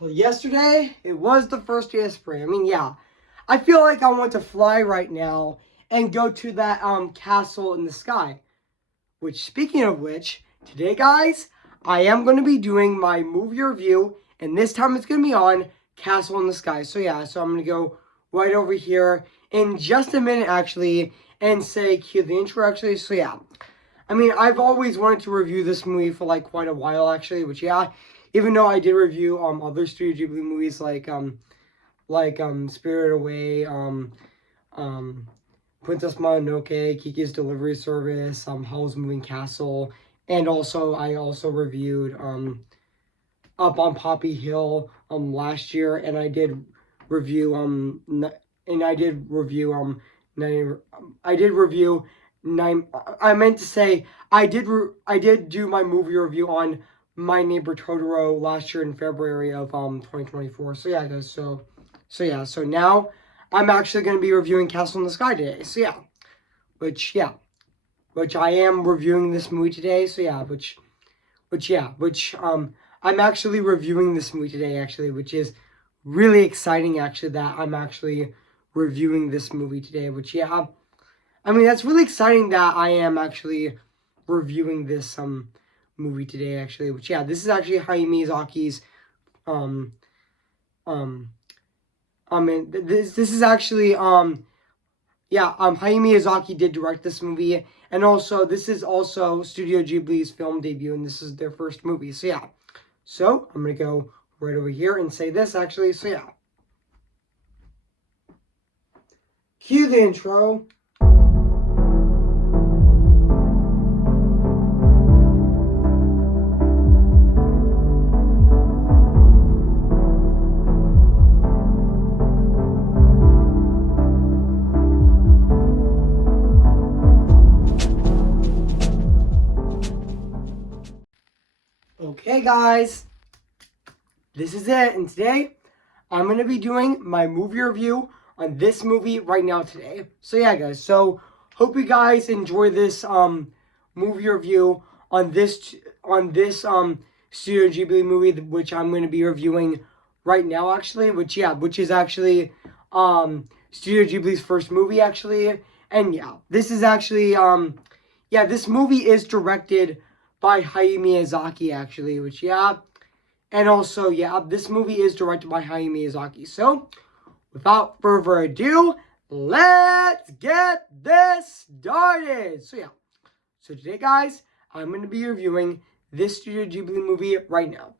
Yesterday, it was the first day of spring. Yeah. I feel like I want to fly right now and go to that castle in the sky. Which, speaking of which, today, guys, I am going to be doing my movie review, and this time it's going to be on Castle in the Sky. So I'm going to go right over here in just a minute, actually, and say cue the intro, actually. I've always wanted to review this movie for like quite a while, actually. Even though I did review other Studio Ghibli movies like Spirited Away, um Princess Mononoke, Kiki's Delivery Service, Howl's Moving Castle, and also I also reviewed Up on Poppy Hill last year, and I did review and I did review nine, I did review nine. I meant to say I did do my movie review on My Neighbor Totoro last year in February of 2024. So now I'm actually going to be reviewing Castle in the Sky today. Which I am reviewing this movie today. I'm actually reviewing this movie today, actually, which is really exciting, actually, that I'm actually reviewing this movie today. That's really exciting that I am actually reviewing this movie today, actually. This is actually Hayao Miyazaki's um um this is actually Hayao Miyazaki did direct this movie, and also this is also Studio Ghibli's film debut, and this is their first movie. So I'm gonna go right over here and say this, actually. Cue the intro. Okay, guys, this is it, and today I'm gonna be doing my movie review on this movie right now today. Guys, so hope you guys enjoy this movie review on this Studio Ghibli movie, which I'm gonna be reviewing right now, actually, which is actually Studio Ghibli's first movie, actually. And this is actually this movie is directed by Hayao Miyazaki, actually, and also, this movie is directed by Hayao Miyazaki. So, without further ado, let's get this started. So today, guys, I'm going to be reviewing this Studio Ghibli movie right now.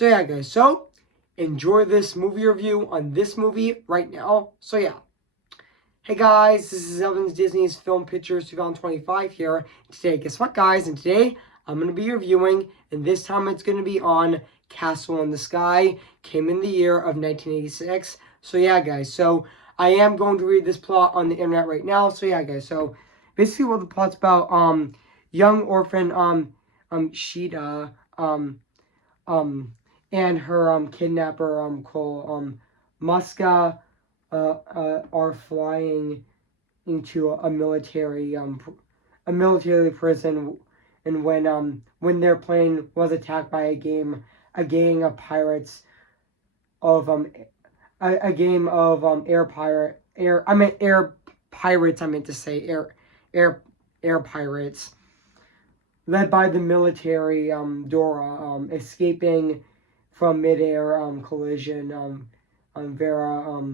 Guys, so enjoy this movie review on this movie right now. Hey guys, this is Evan's Disney's Film Pictures 2025 here. Today, guess what, guys? And today, I'm going to be reviewing, and this time it's going to be on Castle in the Sky. Came in the year of 1986. Guys, so I am going to read this plot on the internet right now. Guys, so basically what the plot's about, young orphan, Shida, and her, kidnapper, Cole, Muska, are flying into a military prison, and when their plane was attacked by a gang of pirates of a game of air pirates, air pirates, led by the military Dora, escaping from midair collision, Vera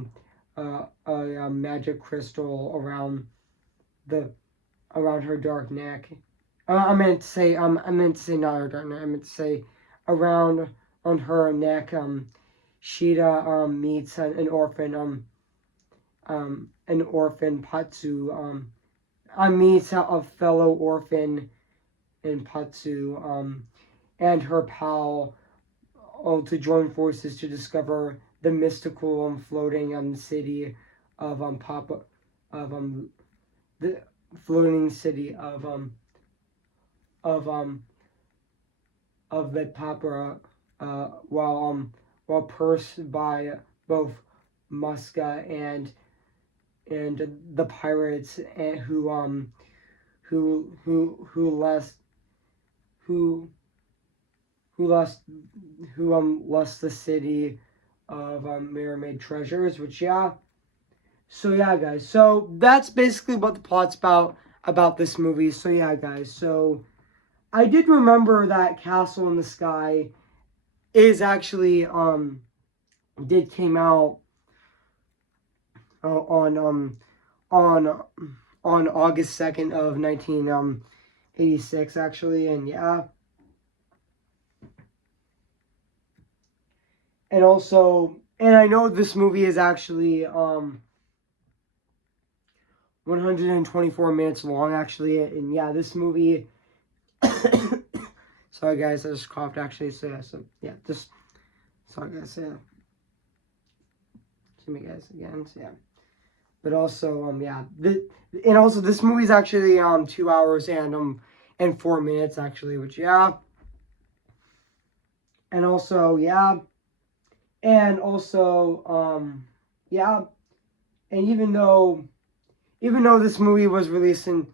a magic crystal around her dark neck. I meant to say not her dark neck. I meant to say around on her neck. Shida meets an orphan Patsu. Meets a fellow orphan in Patsu and her pal, all to join forces to discover the mystical floating city of Papa of the floating city of the Papa while pursed by both Muska and the pirates, and who who lost the city of mermaid treasures, which yeah. So yeah, guys. So that's basically what the plot's about this movie. So yeah, guys. So I did remember that Castle in the Sky is actually did came out on on on August 2nd of 1986 actually, and yeah. And also, and I know this movie is actually 124 minutes long actually, and yeah, this movie sorry guys, I just coughed actually, so yeah, just sorry guys, yeah. See me guys again, so yeah. But also, yeah, and also this movie's actually 2 hours and 4 minutes actually, which yeah. And also, yeah. And also, yeah. And even though this movie was released in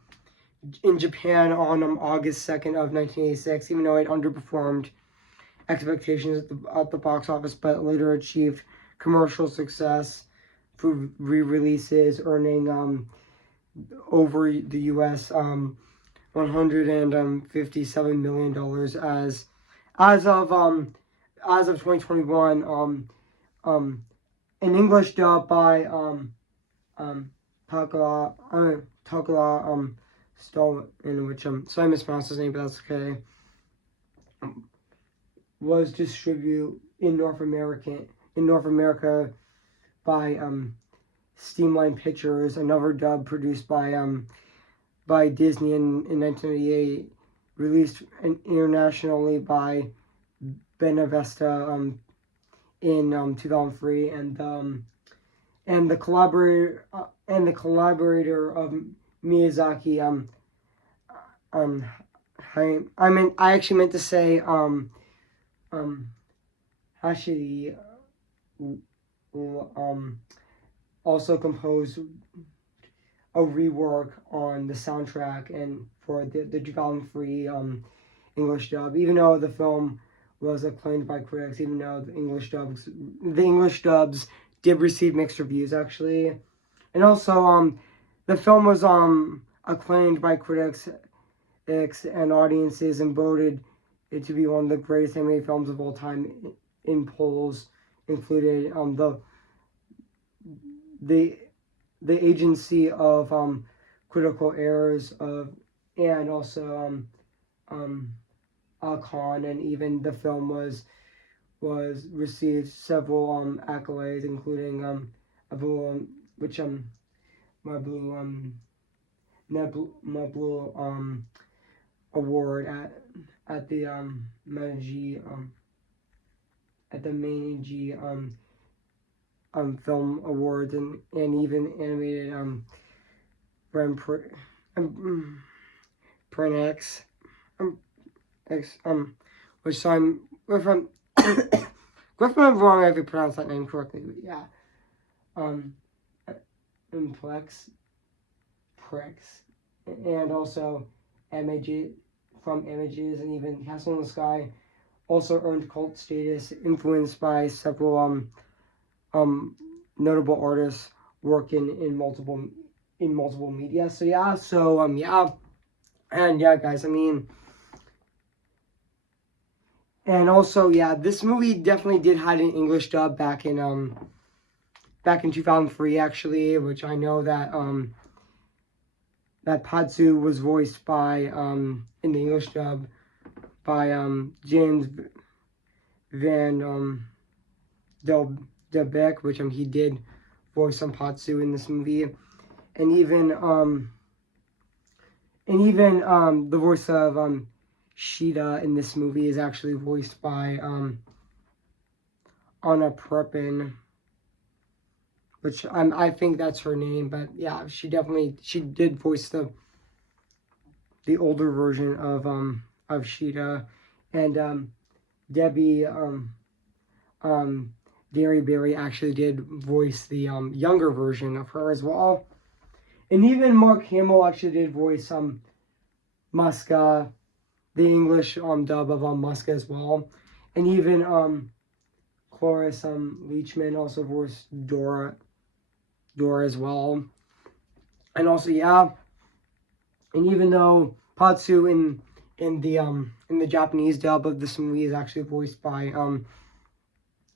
Japan on August 2nd of 1986, even though it underperformed expectations at the box office, but later achieved commercial success for re-releases, earning over the U.S. $157 million as of 2021. An English dub by Takala Stoll, in which so I mispronounced his name, but that's okay. Was distributed in North America by Streamline Pictures, another dub produced by Disney in 1988, released internationally by Benavesta in 2003, and the collaborator of Miyazaki I actually meant to say Hashiri also composed a rework on the soundtrack and for the 2003 English dub, even though the film was acclaimed by critics, even though the English dubs did receive mixed reviews actually. And also the film was acclaimed by critics and audiences and voted it to be one of the greatest animated films of all time in polls included the agency of critical errors of and also Khan, and even the film was received several accolades, including a blue which my blue award at the Meiji film awards, and even animated Grand Prix X X which I'm if I'm if I'm wrong, if I pronounce that name correctly, but yeah. Implex Prix, and also Images and even Castle in the Sky also earned cult status, influenced by several notable artists working in multiple media. So yeah, yeah, and yeah, guys. I mean, and also yeah, this movie definitely did have an English dub back in 2003 actually, which I know that that Patsu was voiced by in the English dub by James Van Del Beck, which he did voice some Patsu in this movie, and even the voice of Sheeta in this movie is actually voiced by Anna Prepin, which I think that's her name, but yeah, she did voice the older version of Sheeta, and Debbie Derryberry actually did voice the younger version of her as well. And even Mark Hamill actually did voice Muska, English dub of Musk as well, and even Cloris Leachman also voiced Dora as well, and also yeah, and even though Patsu in the Japanese dub of this movie is actually voiced by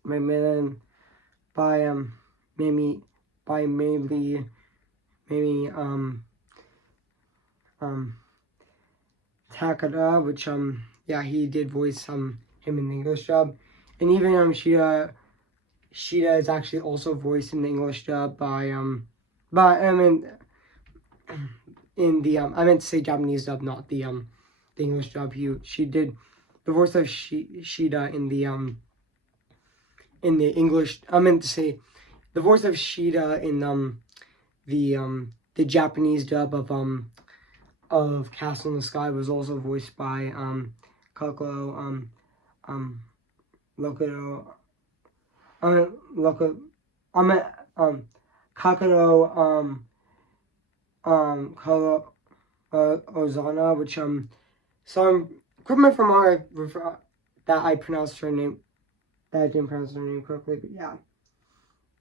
my man by Mimi by mainly Takada, which yeah, he did voice him in the English dub, and even Shida is actually also voiced in the English dub by I mean in the I meant to say Japanese dub, not the English dub. She did the voice of Shida in the English. I meant to say the voice of Shida in the Japanese dub of Castle in the Sky was also voiced by Kokoro Lokoto Loko I meant Kakaro Kolo Ozana, which so correct me if I'm wrong that I pronounced her name that I didn't pronounce her name correctly,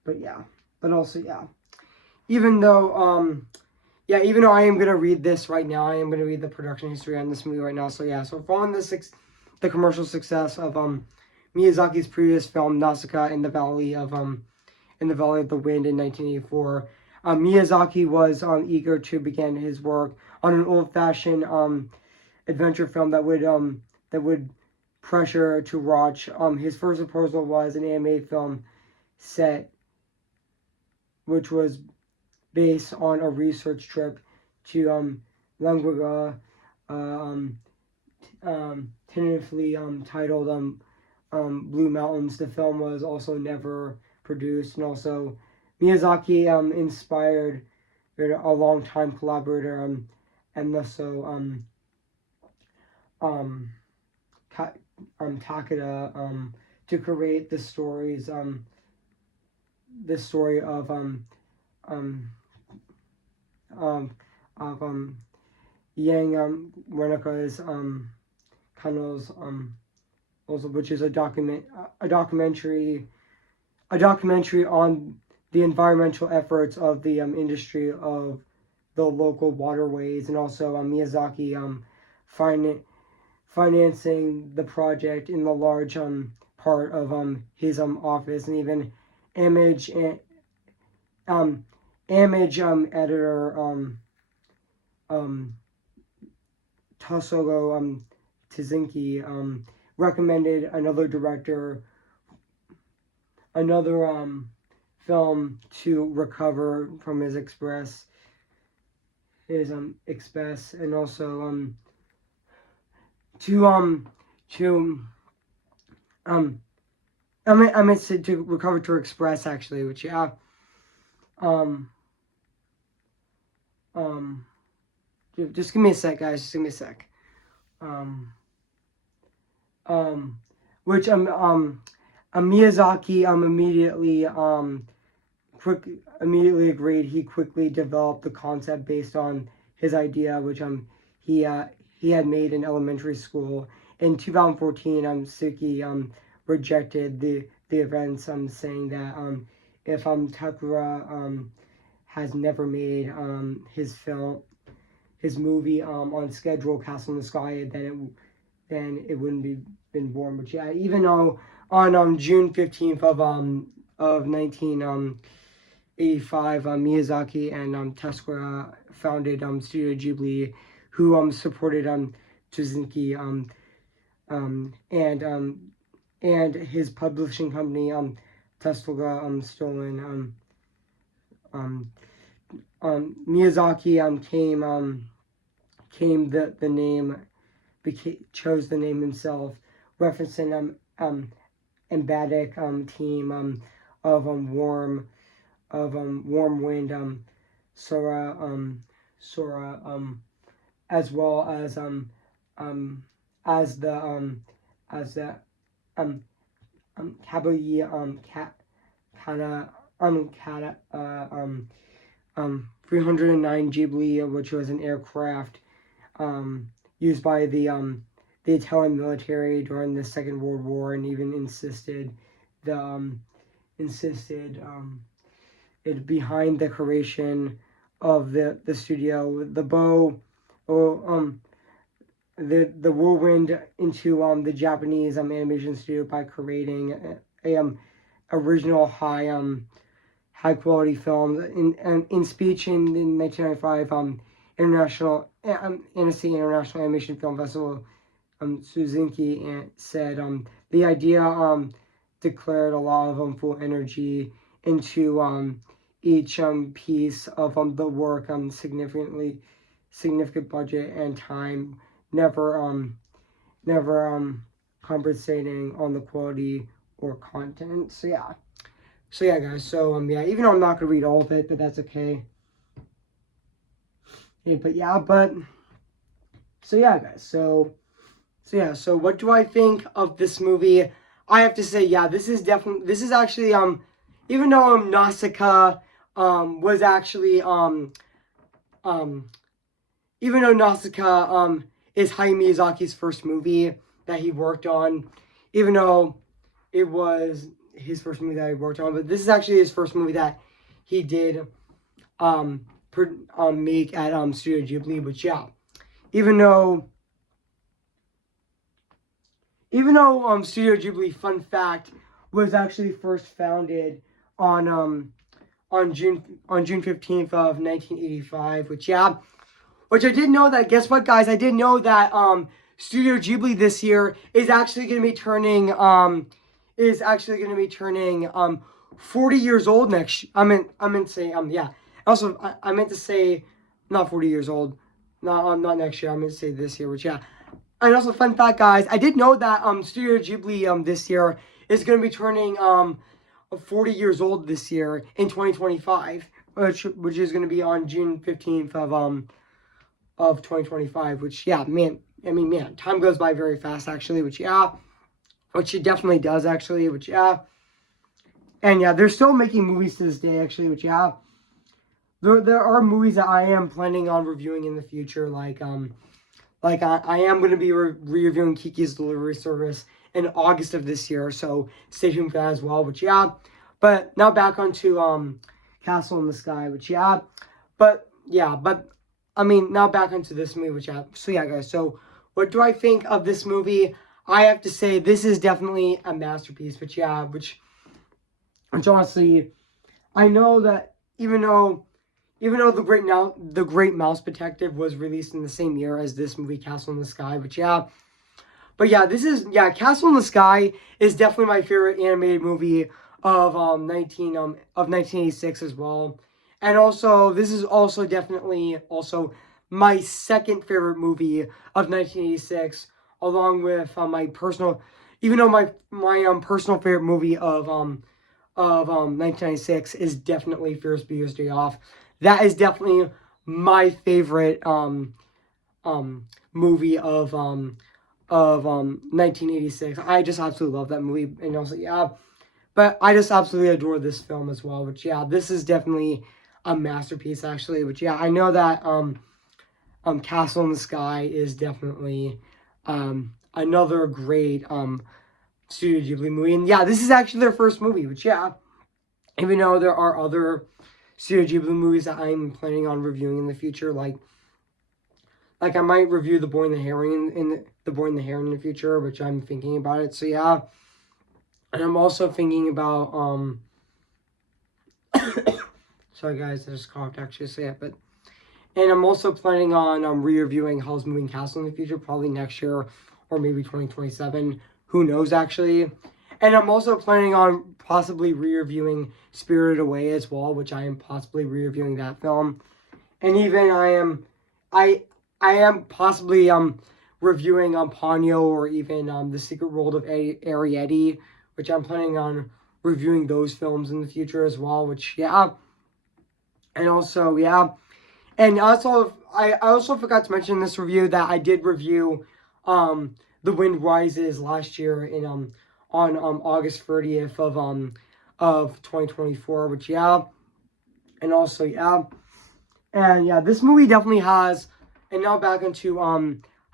but yeah, but also yeah. Even though yeah, even though I am gonna read this right now, I am gonna read the production history on this movie right now. So yeah, so following the commercial success of Miyazaki's previous film Nausicaa in the Valley of the Wind in 1984, Miyazaki was eager to begin his work on an old-fashioned adventure film that would pressure to watch. His first proposal was an anime film set, which was based on a research trip to Languaga, tentatively titled Blue Mountains. The film was also never produced, and also Miyazaki inspired a longtime collaborator and also Takeda to create the stories the story of Yang Renaka's Kano's also, which is a documentary on the environmental efforts of the industry of the local waterways, and also Miyazaki financing the project in the large part of his office, and even image editor Tasogo Tsuzinki recommended another director film to recover from his express, and also I meant to recover to express actually, which yeah, just give me a sec, guys. Just give me a sec. Which Miyazaki immediately agreed. He quickly developed the concept based on his idea, which he had made in elementary school. In 2014, Suki rejected the events, saying that if Takura has never made his movie on schedule, Castle in the Sky, then it wouldn't be been born. But yeah, even though on June 15th of 1985, Miyazaki and Takura founded Studio Ghibli, who supported Tsuzinki and his publishing company Tezuka Stolen. Miyazaki chose the name himself, referencing embatic team of warm wind Sora as well as Kabuyi Kana 309 Ghibli, which was an aircraft used by the the Italian military during the Second World War, and even insisted it behind the creation of the studio, the bow, or the whirlwind into the Japanese animation studio by creating a original high quality films in speech in 1995 International Animation Film Festival. Suzuki said the idea declared a lot of full energy into each piece of the work, significant budget and time, never compensating on the quality or content. So yeah guys, so yeah, even though I'm not gonna read all of it, but that's okay. Yeah, but so yeah guys, so what do I think of this movie? I have to say, yeah, this is actually even though Nausicaa was actually even though Nausicaa is Hayao Miyazaki's first movie that he worked on, even though it was his first movie that he worked on, but this is actually his first movie that he did make at Studio Ghibli. Which yeah, even though Studio Ghibli, fun fact, was actually first founded on June 15th of 1985, which I didn't know that. Guess what, guys? I didn't know that Studio Ghibli this year is actually going to be turning 40 years old next. I meant to say yeah. Also, I meant to say not 40 years old. Not next year. I meant to say this year, which yeah. And also, fun fact, guys, I did know that Studio Ghibli this year is going to be turning 40 years old this year in 2025, which is going to be on June 15th of 2025. Which yeah, man, I mean, man, time goes by very fast actually. Which it definitely does actually. Which yeah, and yeah, they're still making movies to this day actually. Which yeah, there are movies that I am planning on reviewing in the future, like I am going to be reviewing Kiki's Delivery Service in August of this year, so stay tuned for that as well. Which yeah, but now back onto Castle in the Sky. Which yeah, but I mean, now back onto this movie. Which yeah, so yeah, guys. So what do I think of this movie? I have to say this is definitely a masterpiece. Which yeah, which honestly, I know that even though the Great Mouse Detective was released in the same year as this movie, Castle in the Sky. But yeah, Castle in the Sky is definitely my favorite animated movie of 1986 as well. And also, this is also definitely also my second favorite movie of 1986, along with my personal, even though my personal favorite movie of 1996 is definitely Ferris Bueller's Day Off. That is definitely my favorite movie of 1986. I just absolutely love that movie, and also yeah, but I just absolutely adore this film as well. Which yeah, this is definitely a masterpiece actually. Which yeah, I know that Castle in the Sky is definitely another great Studio Ghibli movie, and yeah, this is actually their first movie. Which yeah, even though there are other Studio Ghibli movies that I'm planning on reviewing in the future, like I might review The Boy and the Heron in the future, which I'm thinking about it. So yeah, and I'm also thinking about sorry guys, I just coughed actually. So yeah, and I'm also planning on re-reviewing Howl's Moving Castle in the future, probably next year or maybe 2027. Who knows actually. And I'm also planning on possibly re-reviewing Spirited Away as well, which I am possibly re-reviewing that film. And even I am possibly reviewing Ponyo, or even The Secret World of Arrietty, which I'm planning on reviewing those films in the future as well. Which yeah, and also yeah, and also I also forgot to mention in this review that I did review The Wind Rises last year in on August 30th of 2024. Which yeah, and also yeah, and yeah, this movie definitely has. And now back into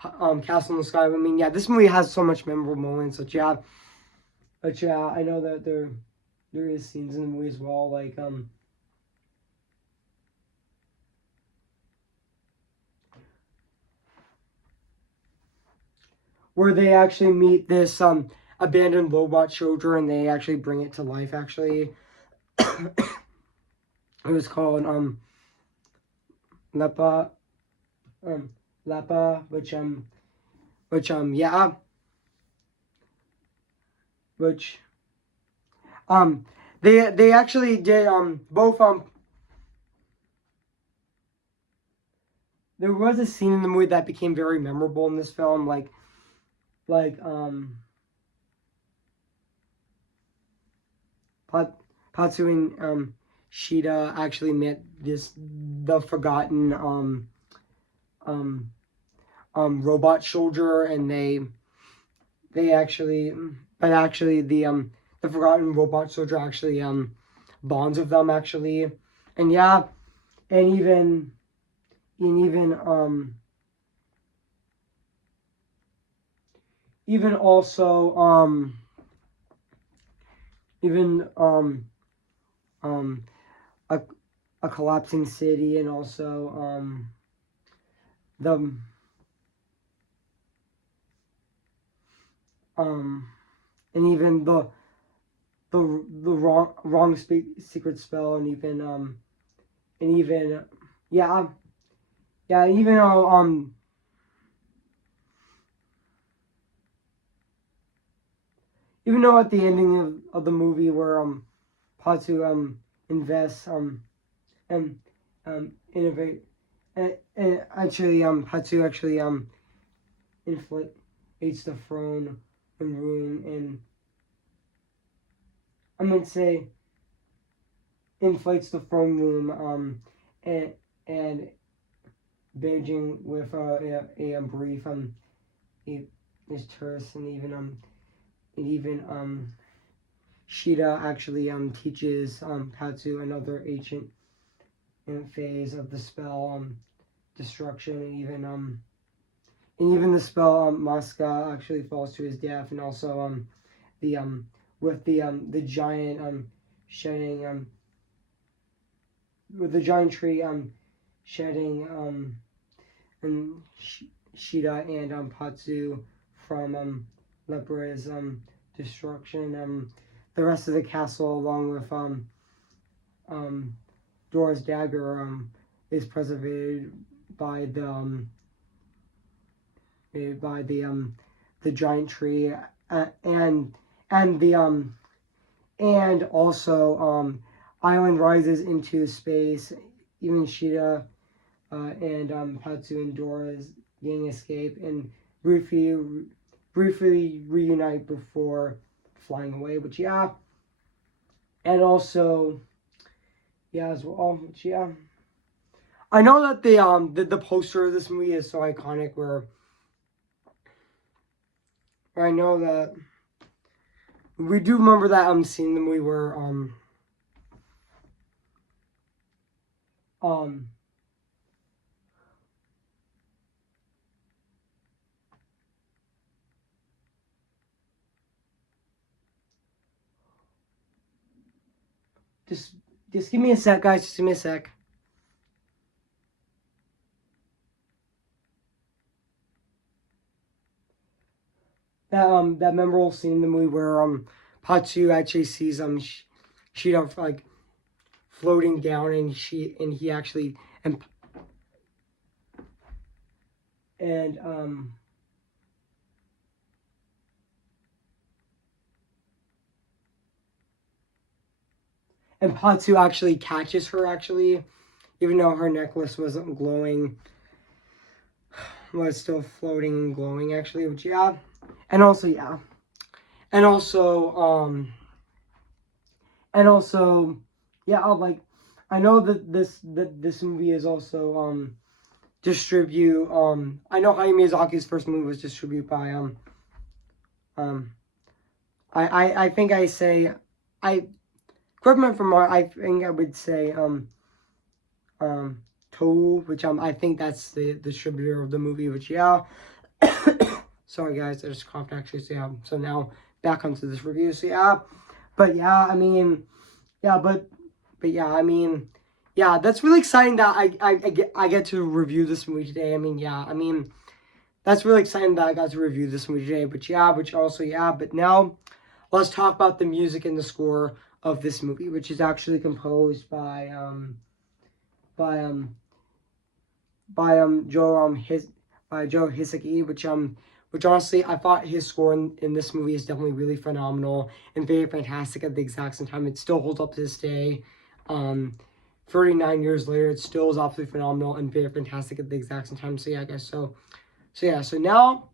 Castle in the Sky. I mean, yeah, this movie has so much memorable moments. But yeah, I know that there is scenes in the movie as well, like where they actually meet this abandoned robot soldier and they actually bring it to life. Actually, it was called Lepa Lepa, yeah, which they actually did both there was a scene in the movie that became very memorable in this film, like Patsu and Shida actually met the forgotten um robot soldier, and they actually, but actually the forgotten robot soldier actually bonds with them actually, and yeah, and even also even um a a collapsing city, and also the um and even the wrong secret spell, and even yeah, yeah, even even though at the ending of the movie where Patu invests and innovate, and actually Patu actually inflates the throne and room, and I'm gonna say inflates the throne room and Beijing with a brief his tourist, and even Shida actually teaches Patsu another ancient phase of the spell destruction, and even the spell Masca actually falls to his death, and also the with the giant shedding with the giant tree shedding and Shida and Patsu from Lepra's destruction. The rest of the castle, along with Dora's dagger, is preserved by the giant tree, and the and also island rises into space. Even Shida and Patsu and Dora's gang escape and briefly reunite before flying away. Which yeah, and also yeah as well. Which yeah, I know that the poster of this movie is so iconic. Where I know that we do remember that scene in the movie where um just just give me a sec, guys. Just give me a sec. That memorable scene in the movie where Patsu actually sees Shida like floating down, and he actually and and Patsu actually catches her actually, even though her necklace wasn't glowing, was still floating and glowing actually, which yeah, and also yeah, and also yeah, I know that this movie is also distribute I know Hayao Miyazaki's first movie was distributed by um I think I say I correct me if I'm wrong, I think I would say um Tohu, which I think that's the distributor of the movie, which yeah, Sorry guys, I just coughed actually. So yeah, so now back onto this review. So yeah, but yeah, I mean, yeah, but yeah, I mean, yeah, that's really exciting that I get to review this movie today. I mean, yeah, I mean, that's really exciting that I got to review this movie today. But yeah, which also yeah, but now let's talk about the music and the score of this movie, which is actually composed by Joe Hisaki, which honestly I thought his score in this movie is definitely really phenomenal and very fantastic at the exact same time. It still holds up to this day. 39 years later, it still is absolutely phenomenal and very fantastic at the exact same time. So yeah, guys. So now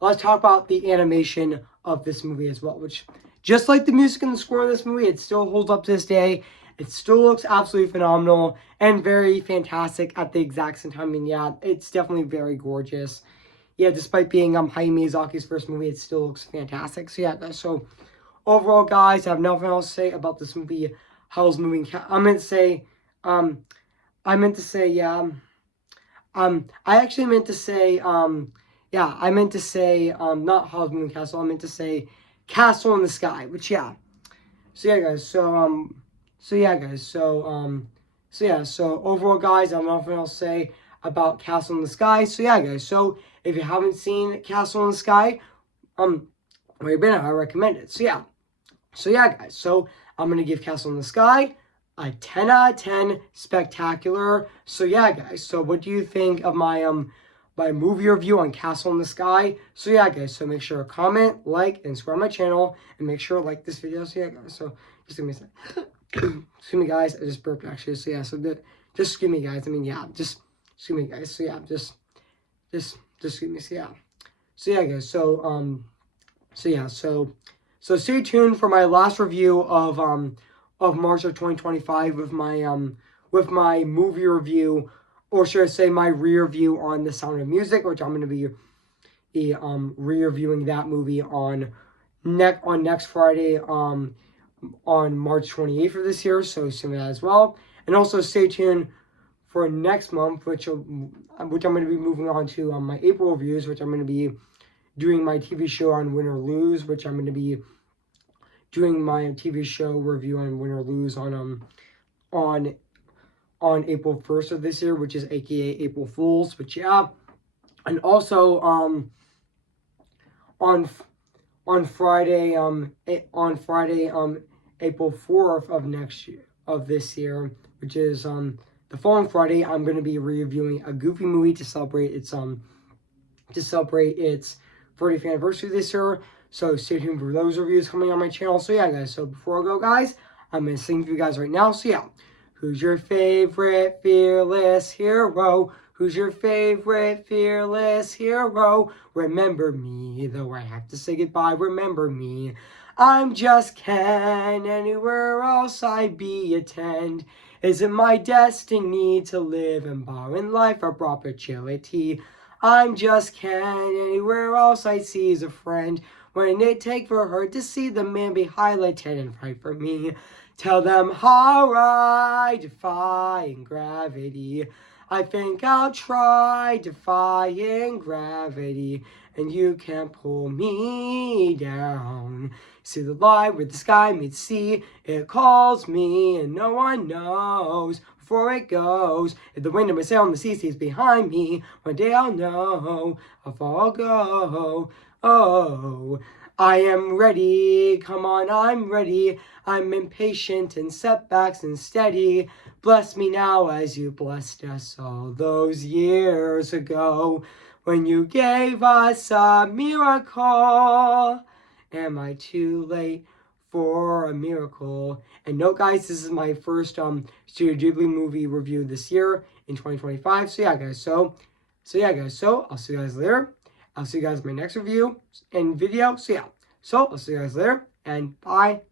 let's talk about the animation of this movie as well, which just like the music and the score of this movie, it still holds up to this day. It still looks absolutely phenomenal and very fantastic at the exact same time. I mean, yeah, it's definitely very gorgeous. Yeah, despite being Hayao Miyazaki's first movie, it still looks fantastic. So yeah, guys, so overall, guys, I have nothing else to say about this movie. Howl's Moving Castle. Yeah. I actually meant to say, I meant to say, not Howl's Moving Castle. I meant to say Castle in the Sky, which, yeah. So, yeah, guys. So overall, guys, I have nothing else to say about Castle in the Sky. So, yeah, guys. So, if you haven't seen Castle in the Sky, where you been at, I recommend it. So, yeah. So, yeah, guys. So, I'm going to give Castle in the Sky a 10 out of 10 spectacular. So yeah, guys, so what do you think of my my movie review on Castle in the Sky? So yeah, guys, so make sure to comment, like, and subscribe my channel, and make sure to like this video. So yeah, guys, so just give me a second. Excuse me, guys, I just burped actually. So yeah, so just excuse me, guys. I mean, yeah, just excuse me, guys. So yeah, just excuse me. So yeah, guys, so stay tuned for my last review of March of 2025 with my movie review, or should I say my re-review on The Sound of Music, which I'm going to be re-reviewing that movie on next Friday on March 28th of this year. So see that as well, and also stay tuned for next month, which I'm going to be moving on to my April reviews, which I'm going to be doing my TV show on Win or Lose, which I'm going to be doing my TV show review on Win or Lose on April 1st of this year, which is aka April Fools. But yeah, and also on Friday April 4th of this year, which is the following Friday, I'm going to be reviewing a Goofy movie to celebrate its 40th anniversary this year. So stay tuned for those reviews coming on my channel. So yeah, guys, so before I go, guys, I'm going to sing for you guys right now. So yeah, who's your favorite fearless hero? Who's your favorite fearless hero? Remember me, though I have to say goodbye, remember me. I'm just Ken, anywhere else I'd be attend. Is it my destiny to live and bow in life for opportunity? I'm just Ken, anywhere else I see is a friend. When it take for her to see the man be highlighted and fight for me. Tell them how I defying gravity. I think I'll try defying gravity, and you can't pull me down. See the light where the sky meets sea, it calls me and no one knows before it goes. If the wind of my sail on the sea stays behind me, one day I'll know how far I'll go. Oh, I am ready, come on, I'm ready. I'm impatient in setbacks and steady. Bless me now as you blessed us all those years ago, when you gave us a miracle. Am I too late for a miracle? And note, guys, this is my first Studio Ghibli movie review this year in 2025. So yeah, guys, so I'll see you guys later. I'll see you guys in my next review and video. So yeah, so I'll see you guys later, and bye.